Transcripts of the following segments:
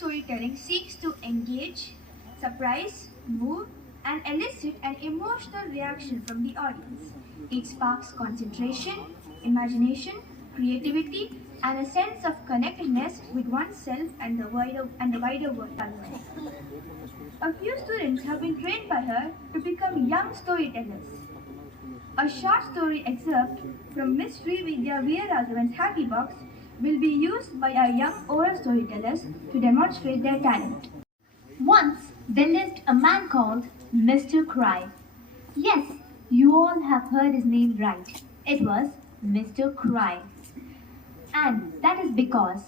storytelling seeks to engage, surprise, move, and elicit an emotional reaction from the audience. It sparks concentration, imagination, creativity, and a sense of connectedness with oneself and the wider world. A few students have been trained by her to become young storytellers. A short story excerpt from Miss Srividya Veeraraghavan's Happy Box will be used by our young oral storytellers to demonstrate their talent. Once there lived a man called Mr. Cry. Yes, you all have heard his name right. It was Mr. Cry. And that is because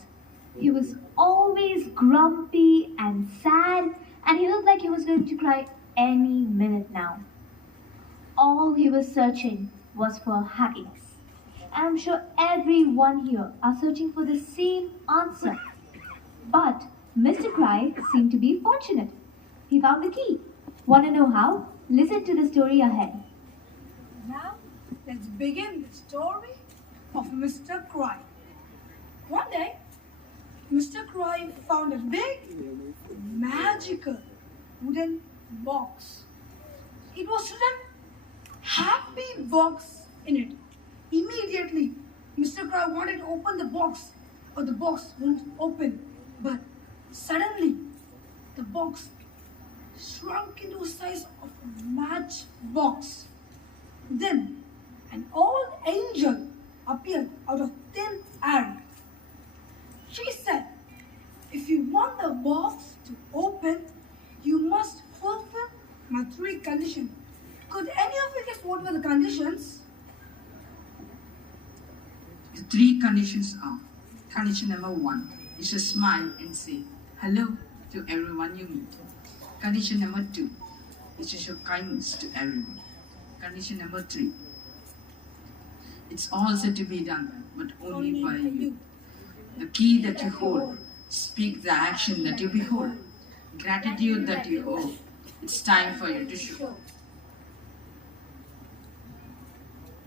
he was always grumpy and sad, and he looked like he was going to cry any minute now. All he was searching was for happiness. And I'm sure everyone here are searching for the same answer. But Mr. Cry seemed to be fortunate. He found the key. Want to know how? Listen to the story ahead. Now, let's begin the story of Mr. Cry. One day, Mr. Cry found a big, magical wooden box. It was written Happy Box in it. Immediately, Mr. Cry wanted to open the box, but the box wouldn't open. But suddenly, the box shrunk into the size of a matchbox. Then, an old angel appeared out of thin air. She said, "If you want the box to open, you must fulfill my 3 conditions." Could any of you guess what were the conditions? The 3 conditions are: condition number 1 is to smile and say hello to everyone you meet. Condition number 2 is to show kindness to everyone. Condition number 3, it's all said to be done, but only by you. The key that you hold, speak the action that you behold, gratitude that you owe. It's time for you to show.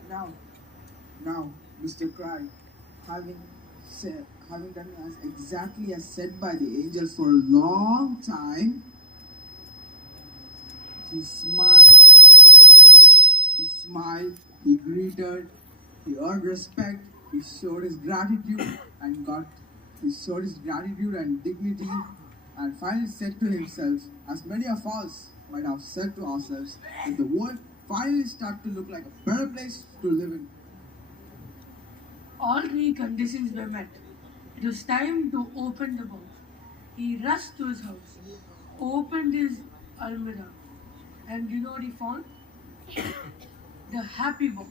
Now, Mr. Cry, having done exactly as said by the angels for a long time, he smiled, he greeted, he earned respect, he showed his gratitude and dignity, and finally said to himself, as many of us might have said to ourselves, that the world finally start to look like a better place to live in. All 3 conditions were met. It was time to open the box. He rushed to his house, opened his almirah, and you know what he found? The happy box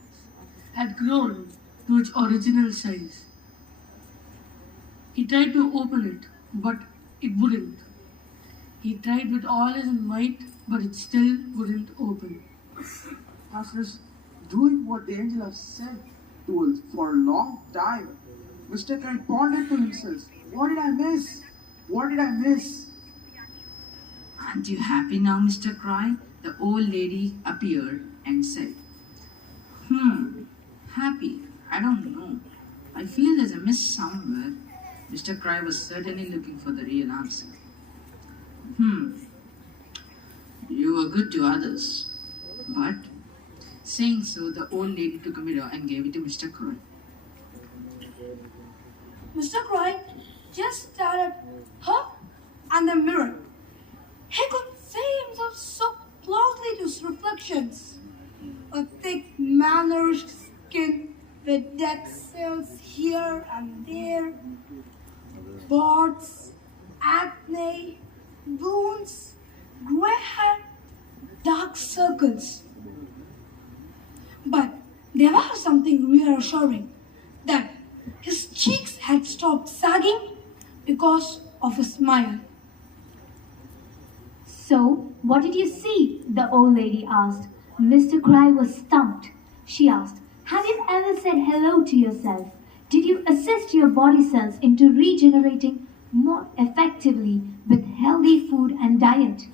had grown to its original size. He tried to open it, but it wouldn't. He tried with all his might, but it still wouldn't open. After doing what the angel has said to us for a long time, Mr. Cry pondered to himself, what did I miss? What did I miss? Aren't you happy now, Mr. Cry? The old lady appeared and said, Happy? I don't know. I feel there's a miss somewhere. Mr. Cry was certainly looking for the real answer. You were good to others. But, saying so, the old lady took a mirror and gave it to Mr. Cry. Mr. Cry just stared at her and the mirror. He could see himself so closely to his reflections. A thick, malnourished skin with dead cells here and there, spots, acne, wounds, gray hair, dark circles. But there was something reassuring, that his cheeks had stopped sagging because of a smile. So, what did you see? The old lady asked. Mr. Cry was stumped. She asked, have you ever said hello to yourself? Did you assist your body cells into regenerating more effectively with healthy food and diet?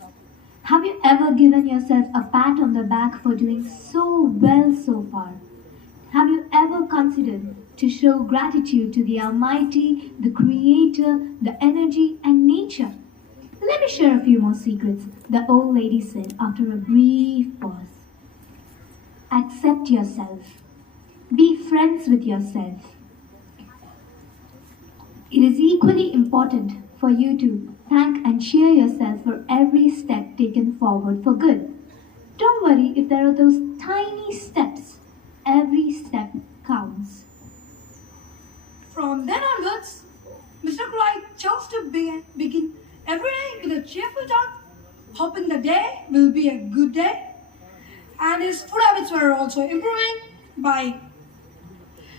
Have you ever given yourself a pat on the back for doing so well so far? Have you ever considered to show gratitude to the Almighty, the Creator, the energy and nature share a few more secrets, the old lady said after a brief pause. Accept yourself. Be friends with yourself. It is equally important for you to thank and cheer yourself for every step taken forward for good. Don't worry if there are those tiny steps. Every step counts. From then onwards, Mr. Croy chose to begin every day with a cheerful tone, hoping the day will be a good day. And his food habits were also improving by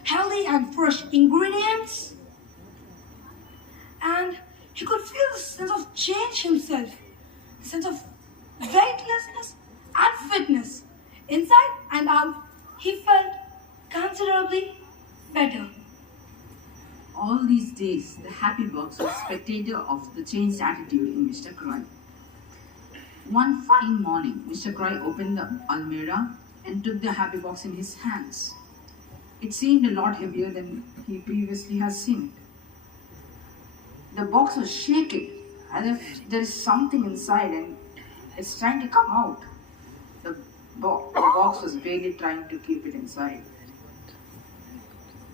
healthy and fresh ingredients. And he could feel the sense of change himself, the sense of weightlessness and fitness. Inside and out, he felt considerably better. All these days, the happy box was spectator of the changed attitude in Mr. Croy. One fine morning, Mr. Croy opened the almirah and took the happy box in his hands. It seemed a lot heavier than he previously had seen it. The box was shaking, as if there is something inside and it's trying to come out. The box was barely trying to keep it inside.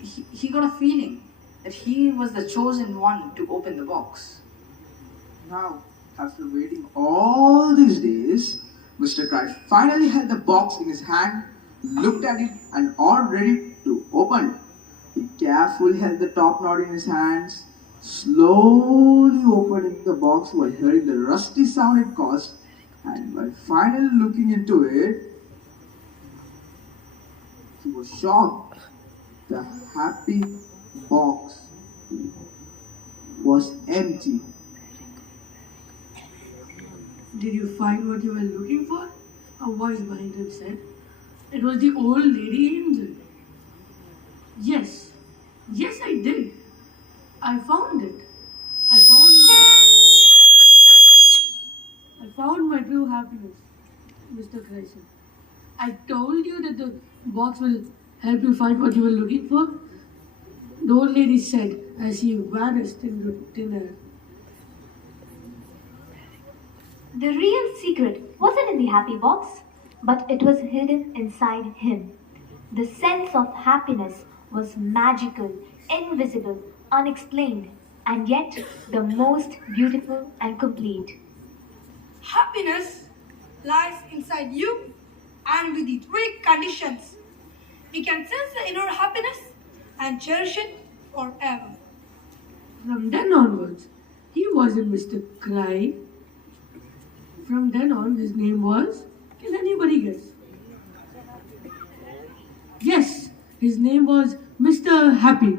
He got a feeling that he was the chosen one to open the box. Now, after waiting all these days, Mr. Croy finally held the box in his hand, looked at it, and all ready to open it. He carefully held the top knot in his hands, slowly opening the box while hearing the rusty sound it caused, and while finally looking into it, he was shocked. The happy box was empty. Did you find what you were looking for? A voice behind him said. It was the old lady angel. Yes, I did. I found it. I found my true happiness, Mr. Chrysler. I told you that the box will help you find what you were looking for. The old lady said as he vanished into thin air. The real secret wasn't in the happy box, but it was hidden inside him. The sense of happiness was magical, invisible, unexplained, and yet the most beautiful and complete. Happiness lies inside you and with the three conditions. You can sense the inner happiness and cherish it forever. From then onwards, he wasn't Mr. Cry. From then on, his name was. Can anybody guess? Yes, his name was Mr. Happy.